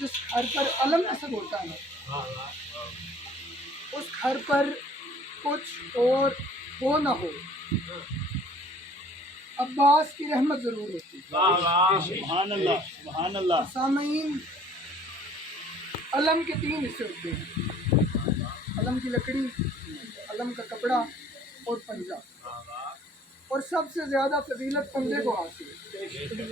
جس گھر پر علم نصب ہوتا ہے اس گھر پر کچھ اور ہو نہ ہو، عباس کی رحمت ضرور ہوتی ہے۔ سبحان اللہ، سبحان اللہ۔ سامعین، علم کے 3 حصے ہوتے ہیں: علم کی لکڑی، علم کا کپڑا اور پنجہ، اور سب سے زیادہ فضیلت پنجے کو حاصل ہے۔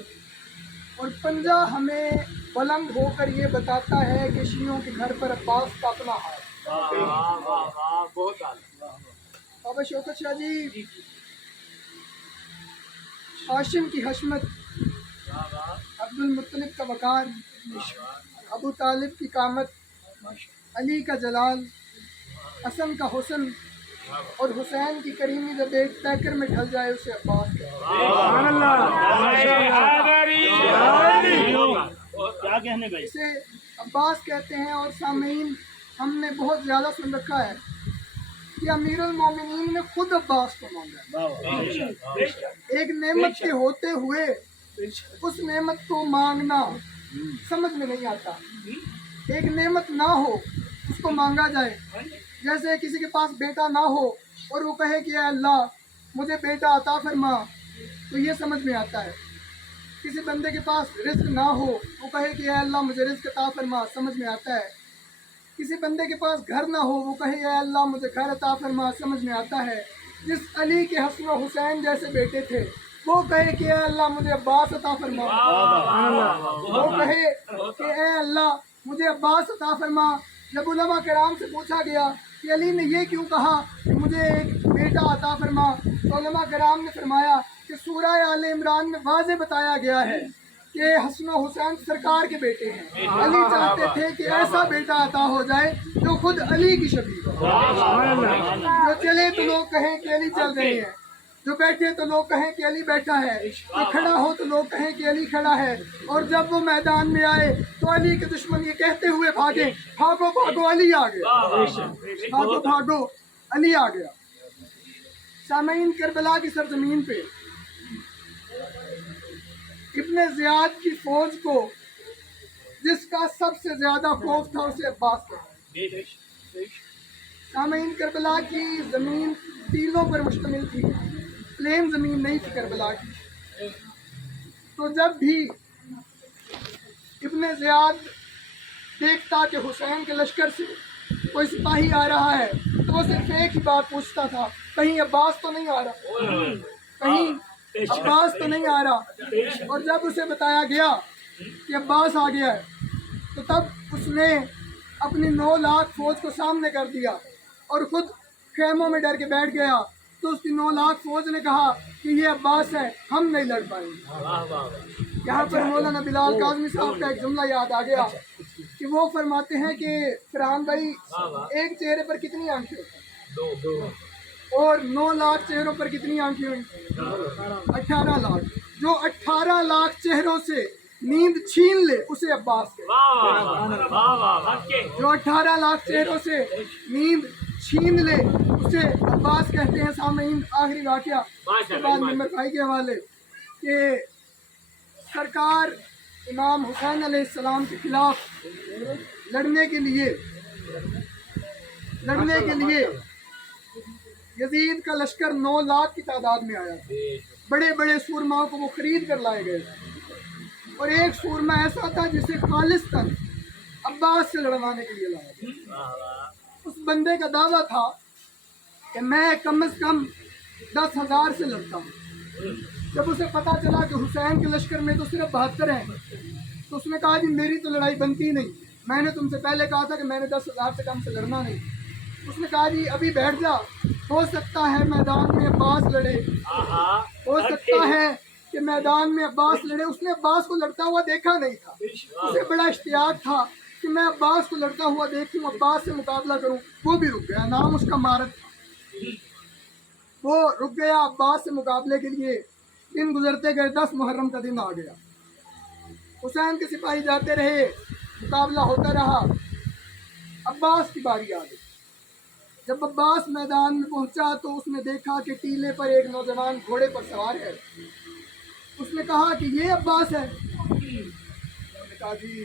اور پنجہ ہمیں بلند ہو کر یہ بتاتا ہے کہ شیعوں کے گھر پر عباس کا اپنا ہاتھ۔ بابا شوکت شاہ جی، ہاشم کی حشمت، عبد المطلب کا وقار، ابو طالب کی قامت، علی کا جلال، حسن کا حسن اور حسین کی کریمی جب ایک پیکر میں ڈھل جائے اسے عباس کیا کہنے بھائی؟ اسے عباس کہتے ہیں۔ اور سامعین، ہم نے بہت زیادہ سن رکھا ہے کہ امیر المومنین نے خود عباس کو مانگا۔ ایک نعمت کے ہوتے ہوئے اس نعمت کو مانگنا سمجھ میں نہیں آتا۔ ایک نعمت نہ ہو اس کو مانگا جائے، جیسے کسی کے پاس بیٹا نہ ہو اور وہ کہے کہ اے اللہ مجھے بیٹا عطا فرما، تو یہ سمجھ میں آتا ہے۔ کسی بندے کے پاس رزق نہ ہو، وہ کہے کہ اے اللہ مجھے رزق عطا فرما، سمجھ میں آتا ہے۔ کسی بندے کے پاس گھر نہ ہو، وہ کہے اے اللہ مجھے گھر عطا فرما، سمجھ میں آتا ہے۔ جس علی کے حسن و حسین جیسے بیٹے تھے وہ کہے کہ اے اللہ مجھے عباس عطا فرما، وہ کہے کہ اے اللہ مجھے عباس عطا فرما۔ جب علماء کرام سے پوچھا گیا کہ علی نے یہ کیوں کہا کہ مجھے ایک بیٹا عطا فرما، تو علماء کرام نے فرمایا کہ سورہ آل عمران میں واضح بتایا گیا ہے کہ حسن و حسین سرکار کے بیٹے ہیں۔ علی چاہتے تھے کہ ایسا بیٹا عطا ہو جائے جو خود علی کی شبیہ ہو، جو چلے تو لوگ کہیں کہ علی چل رہے ہیں، جو بیٹھے تو لوگ کہیں کہ علی بیٹھا ہے، جو کھڑا ہو تو لوگ کہیں کہ علی کھڑا ہے۔ اور جب وہ میدان میں آئے تو علی کے دشمن یہ کہتے ہوئے بھاگے، بھاگو بھاگو علی آ گیا، بھاگو بھاگو علی آ گیا۔ سامعین، کربلا کی سرزمین پہ ابن زیاد کی فوج کو جس کا سب سے زیادہ خوف تھا اسے عباس کہا۔ سامعین، کربلا کی زمین ٹیلوں پر مشتمل تھی، پلین زمین نہیں تھی کربلا کی۔ تو جب بھی ابن زیاد دیکھتا کہ حسین کے لشکر سے کوئی سپاہی آ رہا ہے تو وہ صرف ایک ہی بات پوچھتا تھا، کہیں عباس تو نہیں آ رہا، کہیں عباس تو نہیں آ رہا۔ اور جب اسے بتایا گیا کہ عباس آ گیا ہے تو تب اس نے اپنی 9 لاکھ فوج کو سامنے کر دیا اور خود خیموں میں ڈر کے بیٹھ گیا۔ تو اس کی 9 لاکھ فوج نے کہا کہ یہ عباس ہے، ہم نہیں لڑ پائیں گے۔ یہاں پر مولانا بلال کاظمی صاحب کا ایک جملہ یاد آ گیا کہ وہ فرماتے ہیں کہ فرحان بھائی، ایک چہرے پر کتنی آنکھیں ہوتی ہیں اور 9 لاکھ چہروں پر کتنی آنکھیں ہوئی؟ 18 لاکھ۔ جو 18 لاکھ چہروں سے نیند چھین لے اسے عباس کہتے ہیں۔ جو 18 لاکھ چہروں سے نیند چھین لے اسے عباس کہتے ہیں۔ سامعین، آخری واقعہ اس کے بعد ممبر بھائی کے حوالے کہ سرکار امام حسین علیہ السلام کے خلاف لڑنے کے لیے یزید کا لشکر 9 لاکھ کی تعداد میں آیا تھا۔ بڑے بڑے سورماؤں کو وہ خرید کر لائے گئے تھے، اور ایک سورما ایسا تھا جسے خالصتاً عباس سے لڑوانے کے لیے لایا گیا۔ اس بندے کا دعویٰ تھا کہ میں کم از کم 10,000 سے لڑتا ہوں۔ جب اسے پتا چلا کہ حسین کے لشکر میں تو صرف 72 ہیں تو اس نے کہا جی میری تو لڑائی بنتی نہیں، میں نے تم سے پہلے کہا تھا کہ میں نے 10,000 سے کم سے لڑنا نہیں۔ اس نے کہا جی ابھی بیٹھ جا، ہو سکتا ہے میدان میں عباس لڑے، ہو سکتا ہے کہ میدان میں عباس لڑے۔ اس نے عباس کو لڑتا ہوا دیکھا نہیں تھا، اسے بڑا اشتیاق تھا کہ میں عباس کو لڑتا ہوا دیکھوں، عباس سے مقابلہ کروں۔ وہ بھی رک گیا، نام اس کا مارد تھا، وہ رک گیا عباس سے مقابلے کے لیے۔ دن گزرتے گئے، 10 محرم کا دن آ گیا۔ حسین کے سپاہی جاتے رہے، مقابلہ ہوتا رہا۔ عباس کی باری آ گئی۔ جب عباس میدان میں پہنچا تو اس نے دیکھا کہ ٹیلے پر ایک نوجوان گھوڑے پر سوار ہے۔ اس نے کہا کہ یہ عباس ہے؟ انہوں نے کہا جی